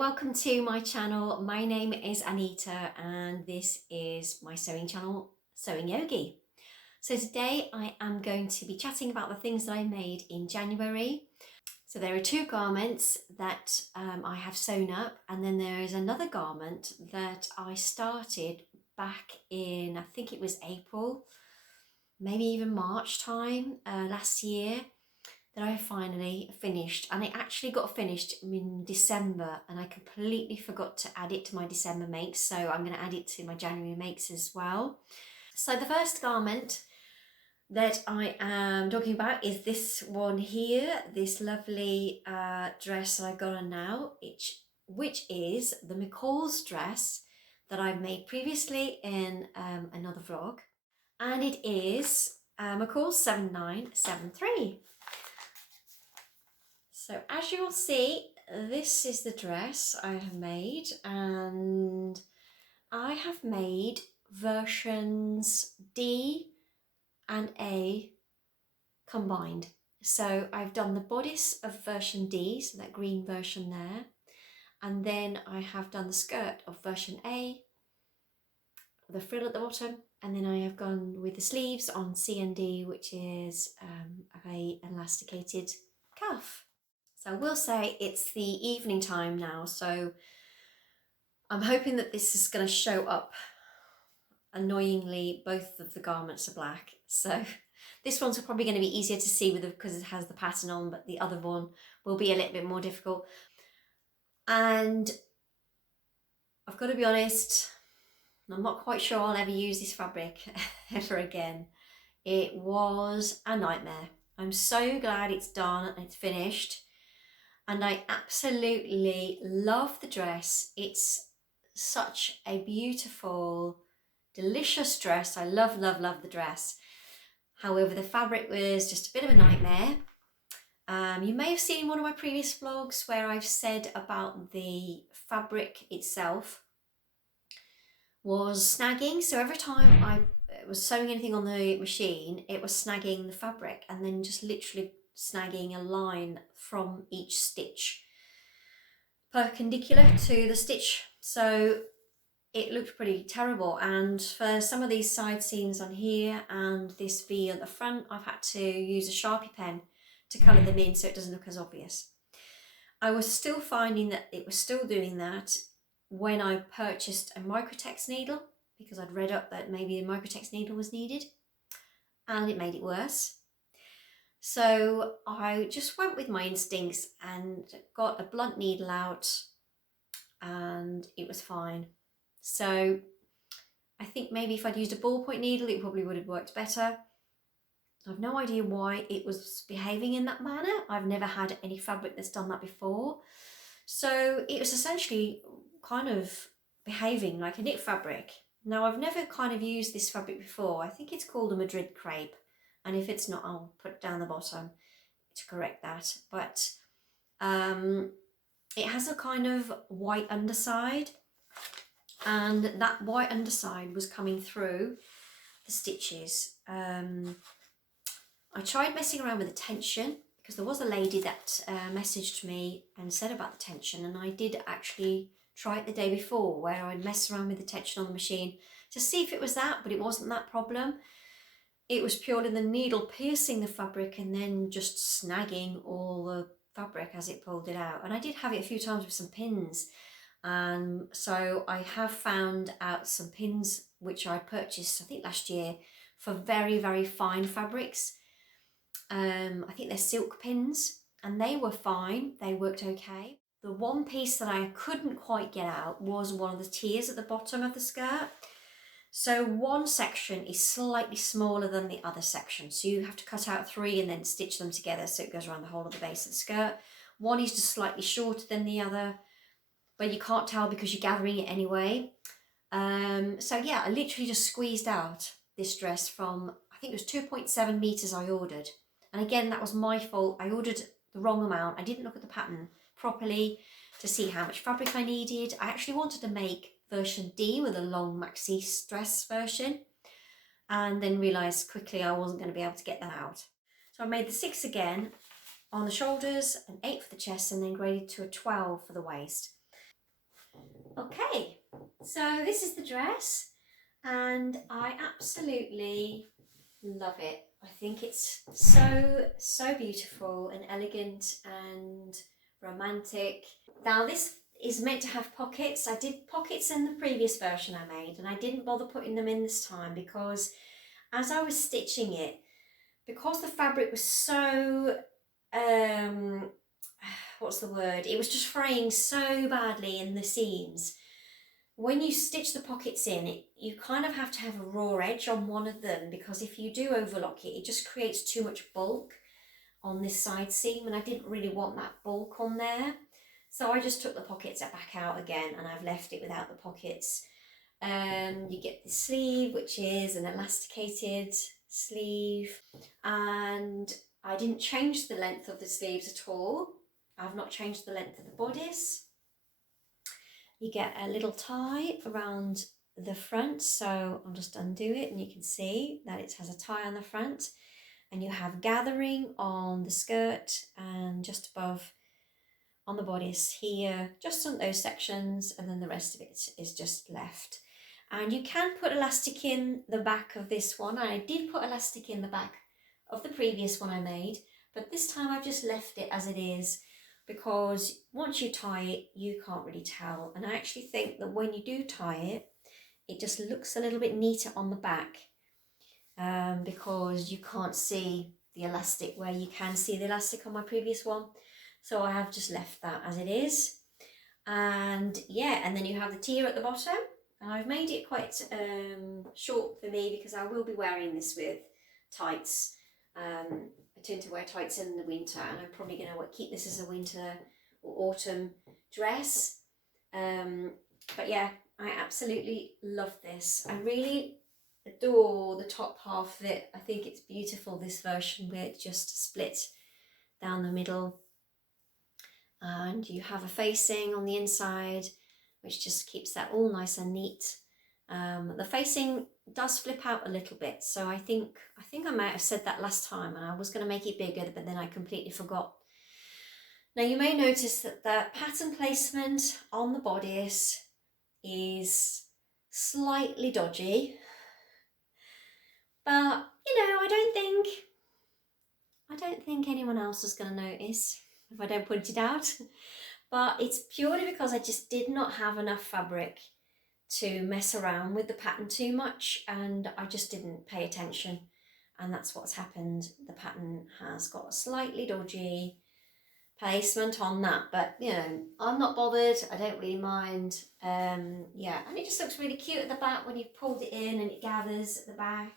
welcome to my channel. My name is Anita and this is my sewing channel, Sewing Yogi. So today I am going to be chatting about the things that I made in January. So there are two garments that I have sewn up, and then there is another garment that I started back in, I think it was April, maybe even March time last year, that I finally finished. And it actually got finished in December, and I completely forgot to add it to my December makes, so I'm going to add it to my January makes as well. So the first garment that I am talking about is this one here, this lovely dress that I've got on now, which is the McCalls dress that I've made previously in another vlog, and it is McCalls 7973. So as you'll see, this is the dress I have made, and I have made versions D and A combined. So I've done the bodice of version D, so that green version there, and then I have done the skirt of version A, the frill at the bottom, and then I have gone with the sleeves on C and D, which is a elasticated cuff. So I will say it's the evening time now, so I'm hoping that this is going to show up. Annoyingly, both of the garments are black, so this one's probably going to be easier to see because it has the pattern on, but the other one will be a little bit more difficult. And I've got to be honest, I'm not quite sure I'll ever use this fabric ever again. It was a nightmare. I'm so glad it's done and it's finished. And I absolutely love the dress. It's such a beautiful, delicious dress. I love, love, love the dress. However, the fabric was just a bit of a nightmare. You may have seen one of my previous vlogs where I've said about the fabric itself was snagging. So every time I was sewing anything on the machine, it was snagging the fabric and then just literally snagging a line from each stitch perpendicular to the stitch, so it looked pretty terrible. And for some of these side seams on here and this V at the front, I've had to use a Sharpie pen to colour them in so it doesn't look as obvious. I was still finding that it was still doing that when I purchased a Microtex needle, because I'd read up that maybe a Microtex needle was needed, and it made it worse. So I just went with my instincts and got a blunt needle out, and it was fine. So I think maybe if I'd used a ballpoint needle, it probably would have worked better. I've no idea why it was behaving in that manner. I've never had any fabric that's done that before. So it was essentially kind of behaving like a knit fabric. Now, I've never kind of used this fabric before. I think it's called a Madrid crepe. And if it's not, I'll put it down the bottom to correct that. But it has a kind of white underside, and that white underside was coming through the stitches. I tried messing around with the tension because there was a lady that messaged me and said about the tension, and I did actually try it the day before where I'd mess around with the tension on the machine to see if it was that, but it wasn't that problem. It was purely the needle piercing the fabric and then just snagging all the fabric as it pulled it out. And I did have it a few times with some pins. So I have found out some pins which I purchased, I think last year, for very, very fine fabrics. I think they're silk pins, and they were fine. They worked okay. The one piece that I couldn't quite get out was one of the tiers at the bottom of the skirt. So one section is slightly smaller than the other section, so you have to cut out 3 and then stitch them together so it goes around the whole of the base of the skirt. One is just slightly shorter than the other, but you can't tell because you're gathering it anyway. So yeah, I literally just squeezed out this dress from, I think it was 2.7 meters I ordered. And again, that was my fault. I ordered the wrong amount. I didn't look at the pattern properly to see how much fabric I needed. I actually wanted to make version D with a long maxi dress version, and then realised quickly I wasn't going to be able to get that out. So I made the 6 again on the shoulders, an 8 for the chest, and then graded to a 12 for the waist. Okay, so this is the dress and I absolutely love it. I think it's so beautiful and elegant and romantic. Now this is meant to have pockets. I did pockets in the previous version I made and I didn't bother putting them in this time because as I was stitching it, because the fabric was so what's the word? It was just fraying so badly in the seams. When you stitch the pockets in, you kind of have to have a raw edge on one of them because if you do overlock it, it just creates too much bulk on this side seam and I didn't really want that bulk on there. So I just took the pockets back out again and I've left it without the pockets. You get the sleeve, which is an elasticated sleeve, and I didn't change the length of the sleeves at all. I've not changed the length of the bodice. You get a little tie around the front, so I'll just undo it and you can see that it has a tie on the front, and you have gathering on the skirt and just above on the bodice here, just on those sections, and then the rest of it is just left. And you can put elastic in the back of this one. I did put elastic in the back of the previous one I made, but this time I've just left it as it is because once you tie it, you can't really tell. And I actually think that when you do tie it, it just looks a little bit neater on the back because you can't see the elastic where you can see the elastic on my previous one. So I have just left that as it is. And yeah, and then you have the tier at the bottom. And I've made it quite short for me because I will be wearing this with tights. I tend to wear tights in the winter and I'm probably going to keep this as a winter or autumn dress. But yeah, I absolutely love this. I really adore the top half of it. I think it's beautiful, this version where it's just split down the middle. And you have a facing on the inside which just keeps that all nice and neat. The facing does flip out a little bit, so I think I might have said that last time and I was going to make it bigger, but then I completely forgot. Now you may notice that the pattern placement on the bodice is slightly dodgy, but you know, I don't think anyone else is going to notice if I don't point it out. But it's purely because I just did not have enough fabric to mess around with the pattern too much and I just didn't pay attention, and that's what's happened. The pattern has got a slightly dodgy placement on that, but you know, I'm not bothered, I don't really mind. Yeah, and it just looks really cute at the back when you've pulled it in and it gathers at the back,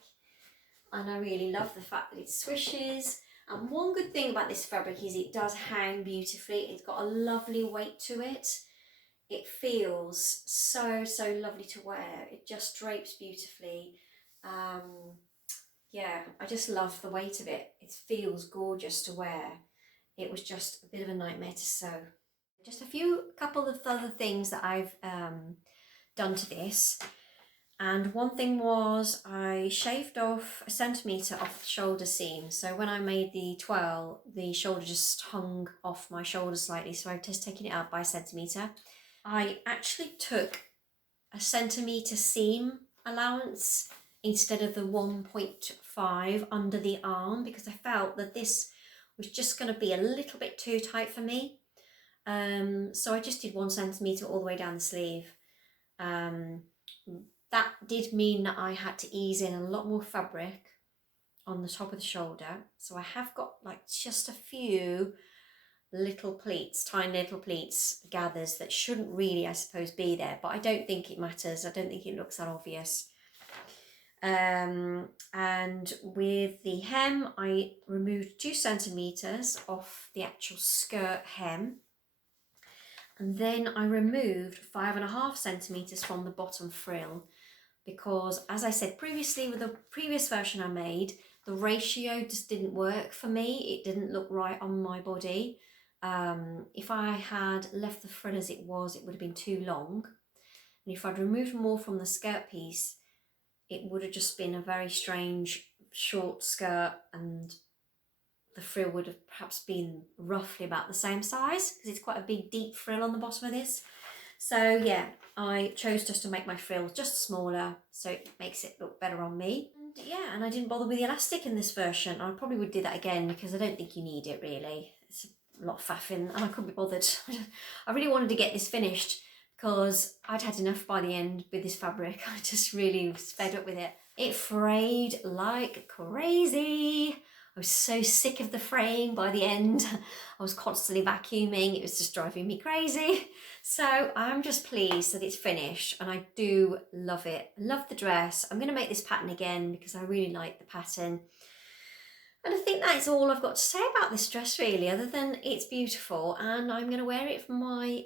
and I really love the fact that it swishes. And one good thing about this fabric is it does hang beautifully. It's got a lovely weight to it. It feels so lovely to wear. It just drapes beautifully. Yeah, I just love the weight of it. It feels gorgeous to wear. It was just a bit of a nightmare to sew. Just a couple of other things that I've done to this. And one thing was I shaved off 1 centimetre off the shoulder seam. So when I made the twirl, the shoulder just hung off my shoulder slightly. So I've just taken it out by 1 centimetre. I actually took 1 centimetre seam allowance instead of the 1.5 under the arm because I felt that this was just going to be a little bit too tight for me. So I just did 1 centimetre all the way down the sleeve. That did mean that I had to ease in a lot more fabric on the top of the shoulder. So I have got like just a few little pleats, tiny little pleats, gathers that shouldn't really, I suppose, be there, but I don't think it matters. I don't think it looks that obvious. And with the hem, I removed 2 centimetres off the actual skirt hem. And then I removed 5.5 centimetres from the bottom frill because, as I said previously, with the previous version I made, the ratio just didn't work for me. It didn't look right on my body. If I had left the frill as it was, it would have been too long. And if I'd removed more from the skirt piece, it would have just been a very strange short skirt and the frill would have perhaps been roughly about the same size because it's quite a big deep frill on the bottom of this. So yeah, I chose just to make my frill just smaller so it makes it look better on me. And yeah, and I didn't bother with the elastic in this version. I probably would do that again because I don't think you need it really. It's a lot of faffing and I couldn't be bothered. I really wanted to get this finished because I'd had enough by the end with this fabric. I just really was fed up with it. It frayed like crazy. I was so sick of the fraying by the end. I was constantly vacuuming. It was just driving me crazy. So I'm just pleased that it's finished and I do love it. I love the dress. I'm going to make this pattern again because I really like the pattern. And I think that is all I've got to say about this dress really, other than it's beautiful and I'm going to wear it for my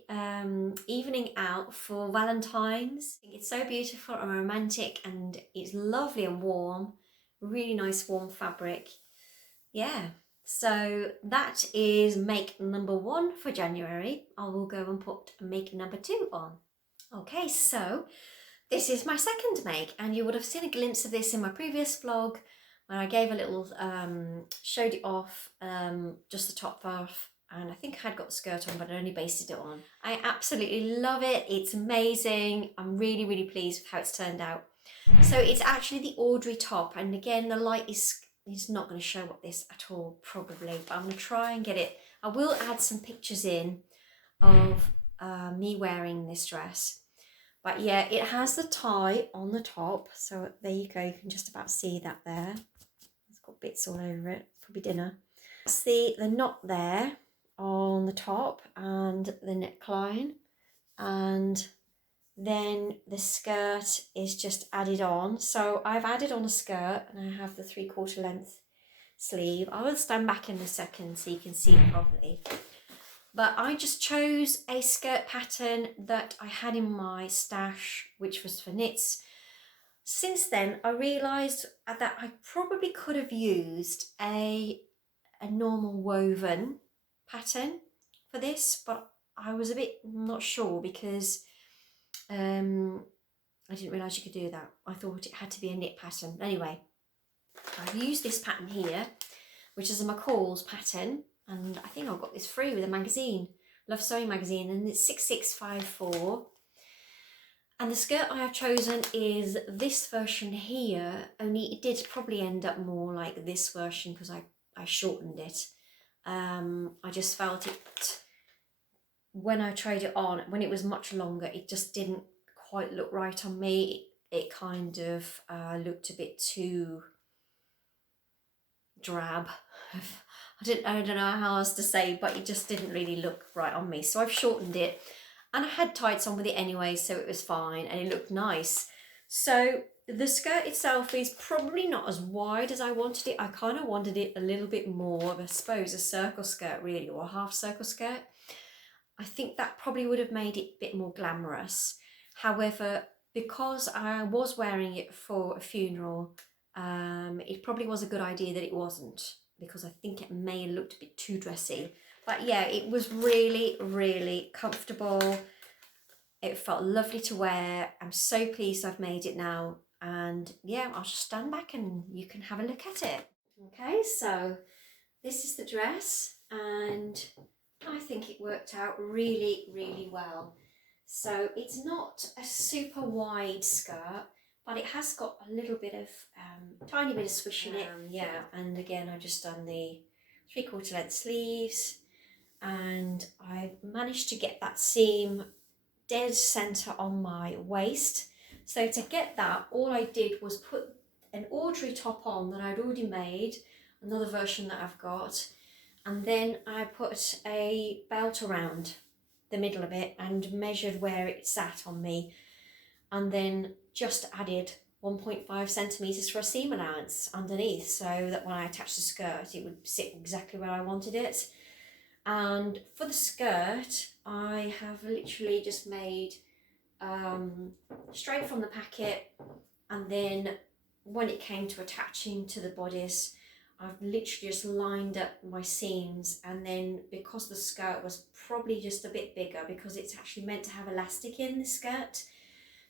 evening out for Valentine's. I think it's so beautiful and romantic and it's lovely and warm. Really nice warm fabric. Yeah, so that is make number 1 for January. I will go and put make number 2 on. Okay, so this is my second make and you would have seen a glimpse of this in my previous vlog where I gave a little, showed it off, just the top half, and I think I had got the skirt on but I only basted it on. I absolutely love it, it's amazing. I'm really, really pleased with how it's turned out. So it's actually the Audrey top, and again the light is not going to show up this at all probably, but I'm going to try and get it. I will add some pictures in of me wearing this dress. But yeah, it has the tie on the top, so there you go, you can just about see that there. It's got bits all over it, probably dinner. That's the knot there on the top and the neckline, and then the skirt is just added on. So I've added on a skirt and I have the 3/4 length sleeve. I will stand back in a second so you can see it properly. But I just chose a skirt pattern that I had in my stash, which was for knits. Since then, I realised that I probably could have used a normal woven pattern for this, but I was a bit not sure because I didn't realise you could do that. I thought it had to be a knit pattern. Anyway, I've used this pattern here, which is a McCalls pattern, and I think I got this free with a magazine, Love Sewing magazine, and it's 6654. And the skirt I have chosen is this version here, only it did probably end up more like this version because I shortened it. I just felt it, when I tried it on, when it was much longer, it just didn't quite look right on me. It kind of looked a bit too drab. I don't know how else to say, but it just didn't really look right on me. So I've shortened it, and I had tights on with it anyway, so it was fine and it looked nice. So the skirt itself is probably not as wide as I wanted it. I kind of wanted it a little bit more of, I suppose, a circle skirt really, or a half circle skirt. I think that probably would have made it a bit more glamorous. However, because I was wearing it for a funeral, it probably was a good idea that it wasn't, because I think it may have looked a bit too dressy. But yeah, it was really, really comfortable. It felt lovely to wear. I'm so pleased I've made it now. And yeah, I'll just stand back and you can have a look at it. Okay, so this is the dress, and I think it worked out really, really well. So it's not a super wide skirt, but it has got a little bit of, tiny bit of swish in it. Yeah, and again, I've just done the 3/4 length sleeves, and I've managed to get that seam dead center on my waist. So to get that, all I did was put an Audrey top on that I'd already made, another version that I've got, and then I put a belt around the middle of it and measured where it sat on me, and then just added 1.5 centimetres for a seam allowance underneath, so that when I attached the skirt it would sit exactly where I wanted it. And for the skirt, I have literally just made straight from the packet, and then when it came to attaching to the bodice, I've literally just lined up my seams, and then because the skirt was probably just a bit bigger, because it's actually meant to have elastic in the skirt,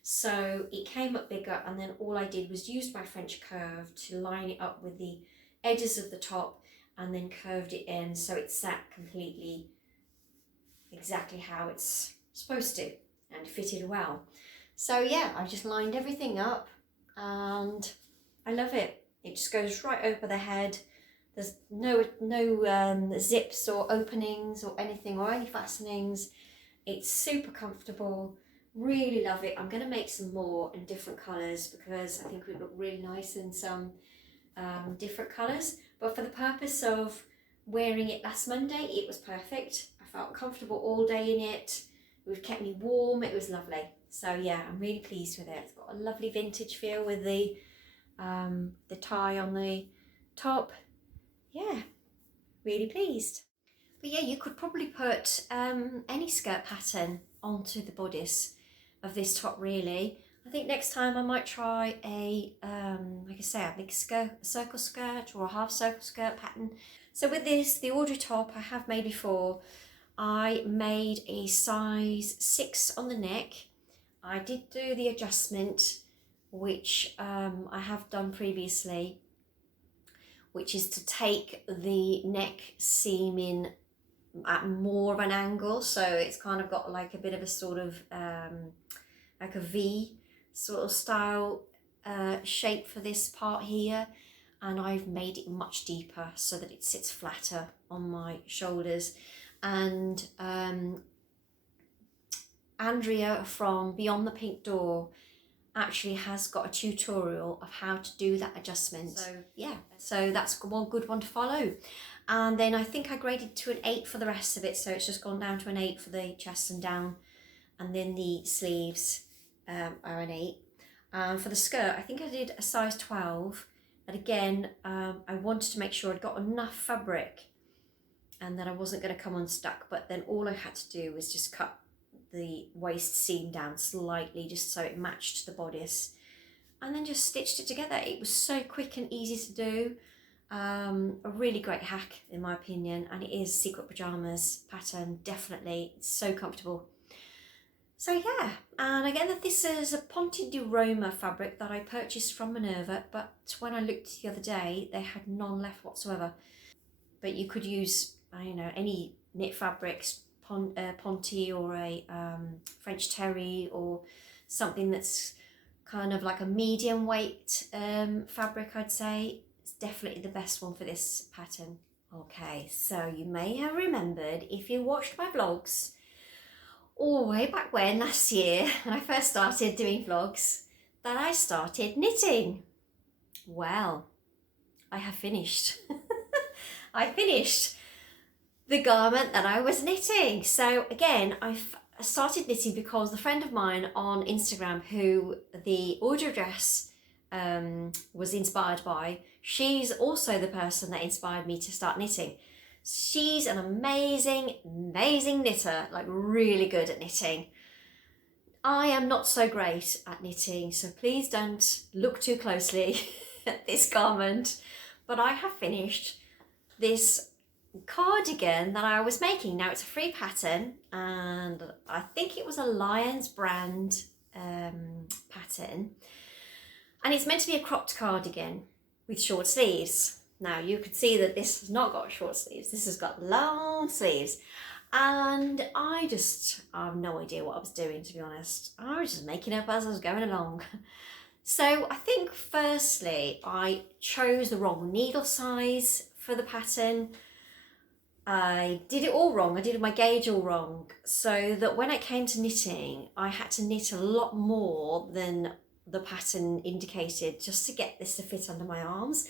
so it came up bigger, and then all I did was use my French curve to line it up with the edges of the top, and then curved it in so it sat completely exactly how it's supposed to. and fitted well. So yeah, I just lined everything up and I love it. It just goes right over the head. There's no zips or openings or anything or any fastenings. It's super comfortable. Really love it. I'm going to make some more in different colours because I think it would look really nice in some different colours. But for the purpose of wearing it last Monday, it was perfect. I felt comfortable all day in it. It would kept me warm. It was lovely. So yeah, I'm really pleased with it. It's got a lovely vintage feel with the tie on the top. Yeah, really pleased. But yeah, you could probably put any skirt pattern onto the bodice of this top really. I think next time I might try a, like I say, a big circle skirt or a half circle skirt pattern. So with this, the Audrey top I have made before, I made a size 6 on the neck. I did do the adjustment, which I have done previously, which is to take the neck seam in at more of an angle, so it's kind of got like a bit of a sort of like a V sort of style shape for this part here, and I've made it much deeper so that it sits flatter on my shoulders. And Andrea from Beyond the Pink Door actually has got a tutorial of how to do that adjustment. So yeah, so that's one good one to follow. And then I think I graded to an 8 for the rest of it, so it's just gone down to an 8 for the chest and down, and then the sleeves are an 8. For the skirt, I think I did a size 12, and again, I wanted to make sure I'd got enough fabric and that I wasn't going to come unstuck, but then all I had to do was just cut the waist seam down slightly just so it matched the bodice, and then just stitched it together. It was so quick and easy to do. A really great hack in my opinion, and it is secret pajamas pattern, definitely. It's so comfortable. So yeah, and again, this is a Ponte di Roma fabric that I purchased from Minerva, but when I looked the other day they had none left whatsoever. But you could use, you know, any knit fabrics, Ponte or a French terry or something that's kind of like a medium weight fabric, I'd say. It's definitely the best one for this pattern. Okay, so you may have remembered, if you watched my vlogs all way back when, last year, when I first started doing vlogs, that I started knitting. Well, I have finished. I finished the garment that I was knitting. So again, I started knitting because the friend of mine on Instagram who the Audrey dress was inspired by, she's also the person that inspired me to start knitting. She's an amazing knitter, like really good at knitting. I am not so great at knitting, so please don't look too closely at this garment. But I have finished this cardigan that I was making. Now it's a free pattern, and I think it was a Lions brand pattern, and it's meant to be a cropped cardigan with short sleeves. Now you can see that this has not got short sleeves, this has got long sleeves, and I have no idea what I was doing, to be honest. I was just making up as I was going along. So I think firstly I chose the wrong needle size for the pattern. I did it all wrong. I did my gauge all wrong, so that when it came to knitting, I had to knit a lot more than the pattern indicated just to get this to fit under my arms.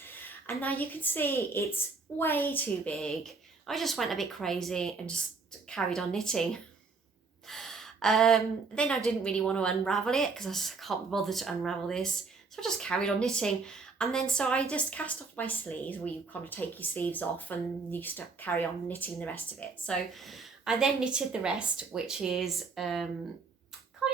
And now you can see it's way too big. I just went a bit crazy and just carried on knitting. Then I didn't really want to unravel it because I can't bother to unravel this, so I just carried on knitting. And then so I just cast off my sleeves, where you kind of take your sleeves off and you carry on knitting the rest of it. So I then knitted the rest, which is kind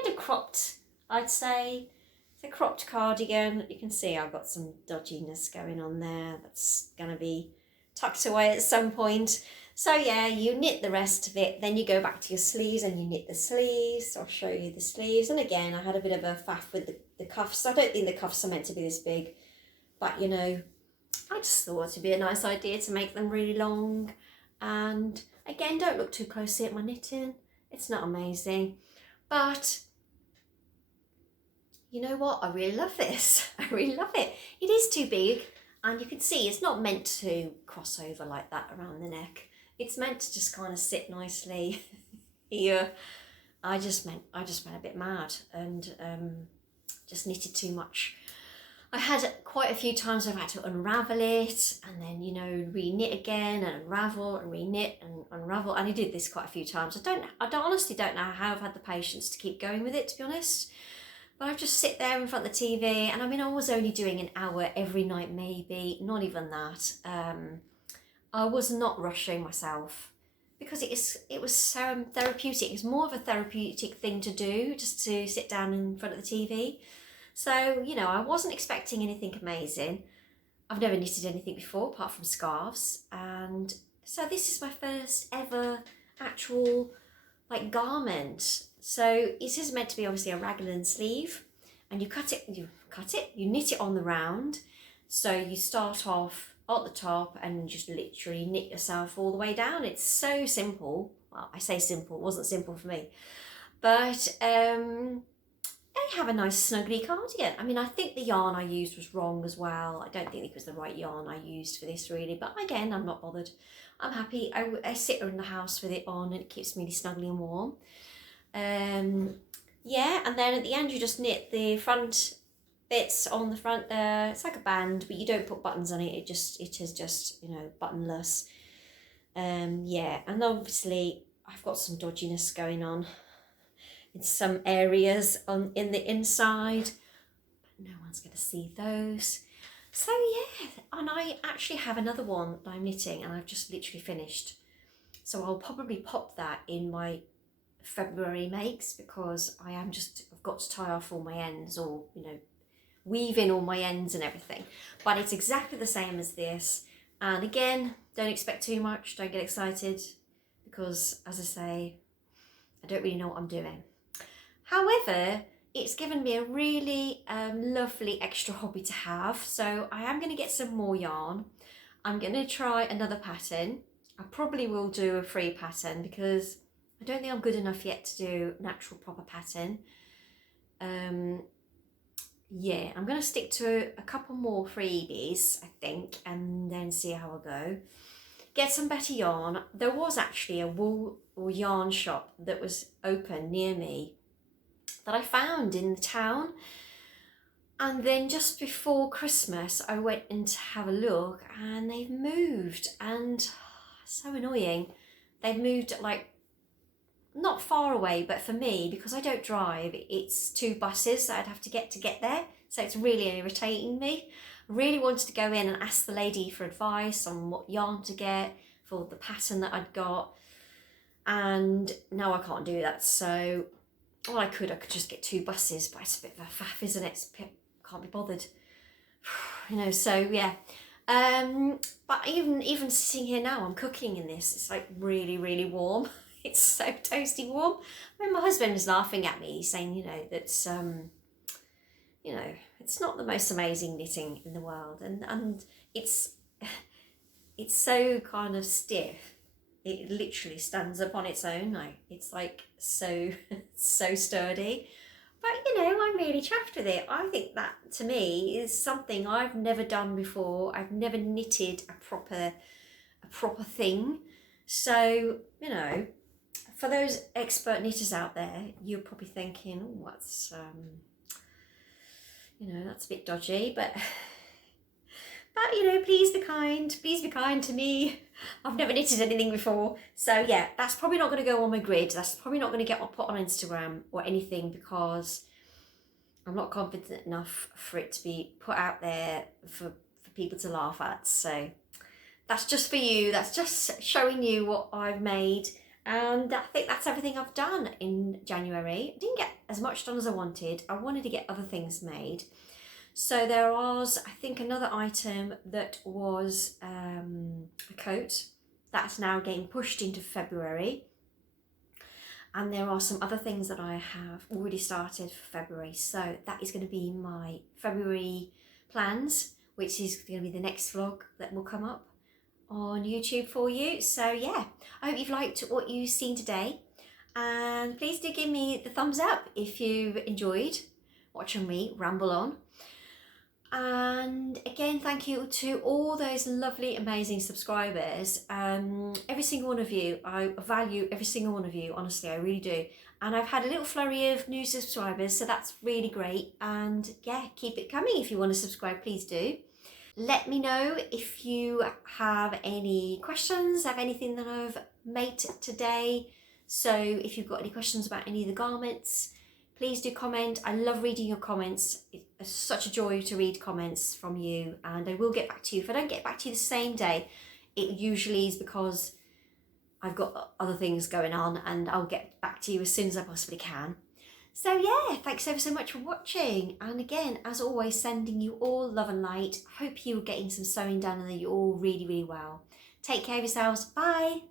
of cropped, I'd say. It's a cropped cardigan. You can see I've got some dodginess going on there. That's going to be tucked away at some point. So yeah, you knit the rest of it, then you go back to your sleeves and you knit the sleeves. I'll show you the sleeves. And again, I had a bit of a faff with the cuffs. I don't think the cuffs are meant to be this big, but you know, I just thought it'd be a nice idea to make them really long. And again, don't look too closely at my knitting. It's not amazing, But you know what? I really love this. I really love it. It is too big, and you can see it's not meant to cross over like that around the neck. It's meant to just kind of sit nicely here. I just went a bit mad and just knitted too much. I had quite a few times I've had to unravel it and then, you know, re-knit again and unravel and re-knit and unravel. And I did this quite a few times. I honestly don't know how I've had the patience to keep going with it, to be honest. But I just sit there in front of the TV, and I mean, I was only doing an hour every night, maybe, not even that. I was not rushing myself because it was so therapeutic. It's more of a therapeutic thing to do, just to sit down in front of the TV. So, you know, I wasn't expecting anything amazing. I've never knitted anything before apart from scarves. And so this is my first ever actual like garment. So it is meant to be obviously a raglan sleeve, and you knit it on the round. So you start off at the top and just literally knit yourself all the way down. It's so simple. Well, I say simple, it wasn't simple for me. But I have a nice snuggly cardigan. I mean, I think the yarn I used was wrong as well. I don't think it was the right yarn I used for this really, but again, I'm not bothered. I'm happy. I sit in the house with it on and it keeps me snuggly and warm. Yeah, and then at the end you just knit the front bits on the front there. It's like a band, but you don't put buttons on it. It is just, you know, buttonless. Yeah, and obviously I've got some dodginess going on in some areas in the inside, but no one's going to see those. So yeah, and I actually have another one that I'm knitting and I've just literally finished. So I'll probably pop that in my February makes, because I've got to tie off all my ends, or, you know, weave in all my ends and everything. But it's exactly the same as this. And again, don't expect too much, don't get excited, because as I say, I don't really know what I'm doing. However, it's given me a really lovely extra hobby to have. So I am going to get some more yarn. I'm going to try another pattern. I probably will do a free pattern because I don't think I'm good enough yet to do an actual proper pattern. Yeah, I'm going to stick to a couple more freebies, I think, and then see how I go. Get some better yarn. There was actually a wool or yarn shop that was open near me that I found in the town. And then just before Christmas, I went in to have a look and they've moved, and so annoying. They've moved like not far away, but for me, because I don't drive, it's 2 buses that I'd have to get there. So it's really irritating me. I really wanted to go in and ask the lady for advice on what yarn to get for the pattern that I'd got. And now I can't do that. So, well, I could just get 2 buses, but it's a bit of a faff, isn't it? Can't be bothered. You know, so yeah. But even sitting here now, I'm cooking in this. It's like really, really warm. It's so toasty warm. I mean, my husband was laughing at me, saying, you know, that's, you know, it's not the most amazing knitting in the world, and it's so kind of stiff. It literally stands up on its own. Like, it's like so sturdy. But you know, I'm really chuffed with it. I think that to me is something I've never done before. I've never knitted a proper thing. So, you know, for those expert knitters out there, you're probably thinking, oh, what's, you know, that's a bit dodgy, but you know, please be kind to me. I've never knitted anything before. So yeah, that's probably not going to go on my grid. That's probably not going to get put on Instagram or anything, because I'm not confident enough for it to be put out there for people to laugh at. So that's just for you. That's just showing you what I've made. And I think that's everything I've done in January. I didn't get as much done as I wanted. I wanted to get other things made. So there was, I think, another item that was a coat that's now getting pushed into February. And there are some other things that I have already started for February. So that is going to be my February plans, which is going to be the next vlog that will come up on YouTube for you. So yeah, I hope you've liked what you've seen today. And please do give me the thumbs up if you enjoyed watching me ramble on. And again, thank you to all those lovely, amazing subscribers. Every single one of you, I value every single one of you, honestly, I really do. And I've had a little flurry of new subscribers, so that's really great. And yeah, keep it coming. If you want to subscribe, please do. Let me know if you have any questions, have anything that I've made today. So if you've got any questions about any of the garments, please do comment. I love reading your comments. It's such a joy to read comments from you, and I will get back to you. If I don't get back to you the same day, it usually is because I've got other things going on, and I'll get back to you as soon as I possibly can. So yeah, thanks ever so much for watching. And again, as always, sending you all love and light. Hope you're getting some sewing done and that you're all really, really well. Take care of yourselves. Bye.